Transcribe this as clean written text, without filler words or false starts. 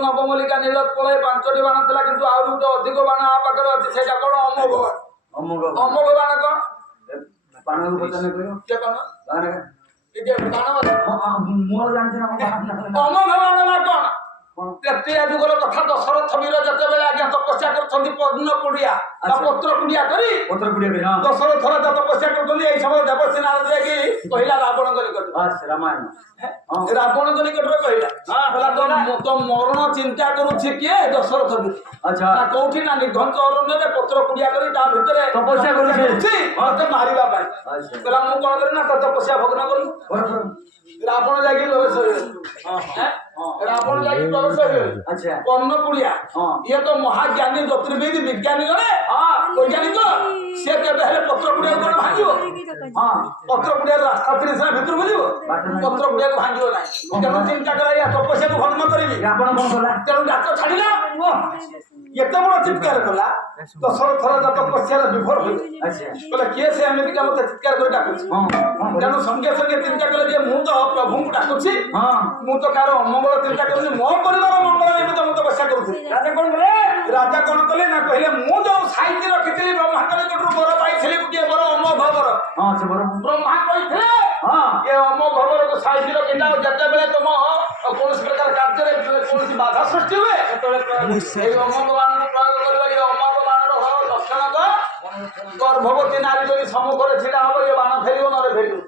नवमल्लिका नीलोत्पल पांचटी बाण था कि अधिक बाण आ पाखे अच्छे से कौन अमोघ अमोघ बाण कौन अमोघ बाण ना कौन तेत्रिया जुगर कथा दशरथ वीर जिते आज्ञा तपस्या कर पद्म कुड़िया पत्र कुड़िया करी दशरथ तपस्या कर समय देवसी नारद कहला रावण निकट रामायण रावण निकट कहला तो मरण चिंता करुच्छे किए दशरथ वीर अच्छा कौटी ना निघंट अरण्य पत्र कुड़िया कर तपस्या कर मारिबा कहला मु कौन करी ना तपस्या भग्न करी रावण जाके प्रवेश रावण जाके प्रवेश अच्छा पन्न कुड़िया ये तो महाज्ञानी ज्योतिर्विद विज्ञानी गले वैज्ञानिक से केबे हेले पत्र कुड़िया कोन भांगियो पत्र कुड़िया रास्ता फिर से भीतर बोलियो पत्र कुड़िया को भांगियो नाही तेनो चिंता करा या तपस्या को भग्न करिवि रावण कोन कला तेनो डाक छाडिला एते बड़ चित्कार कला दशरथ तपस्या विफल हो अच्छा कहला के से हमें का मत चित्कार कर डाकुछ तेनो संगे संगे चिंता कला जे मु तो प्रभु को डाकुछि मु तो कार मंगल चिंता करूनी मो परिवार मंगल निमित्त मु तपस्या करूछि राजा कोन कले ना कहले मु जो साहित्य रखितली ब्रह्मा कलेकटरू बर पाइछली गुटिए बर अमोघ बर हां से बर ब्रह्मा कहिथे ये अमोघ बर को साहित्य रखिता जते बेले तुम कोन प्रकार कार्य रे कोन बाधा सृष्टि हुए ए अमोघ बाण प्रयोग करबा ये अमोघ बाण रो लक्षण का गर्भवती नारी जदि सम्मुख रे छिड़ा हो ये बाण फेरियो नरे फेरियो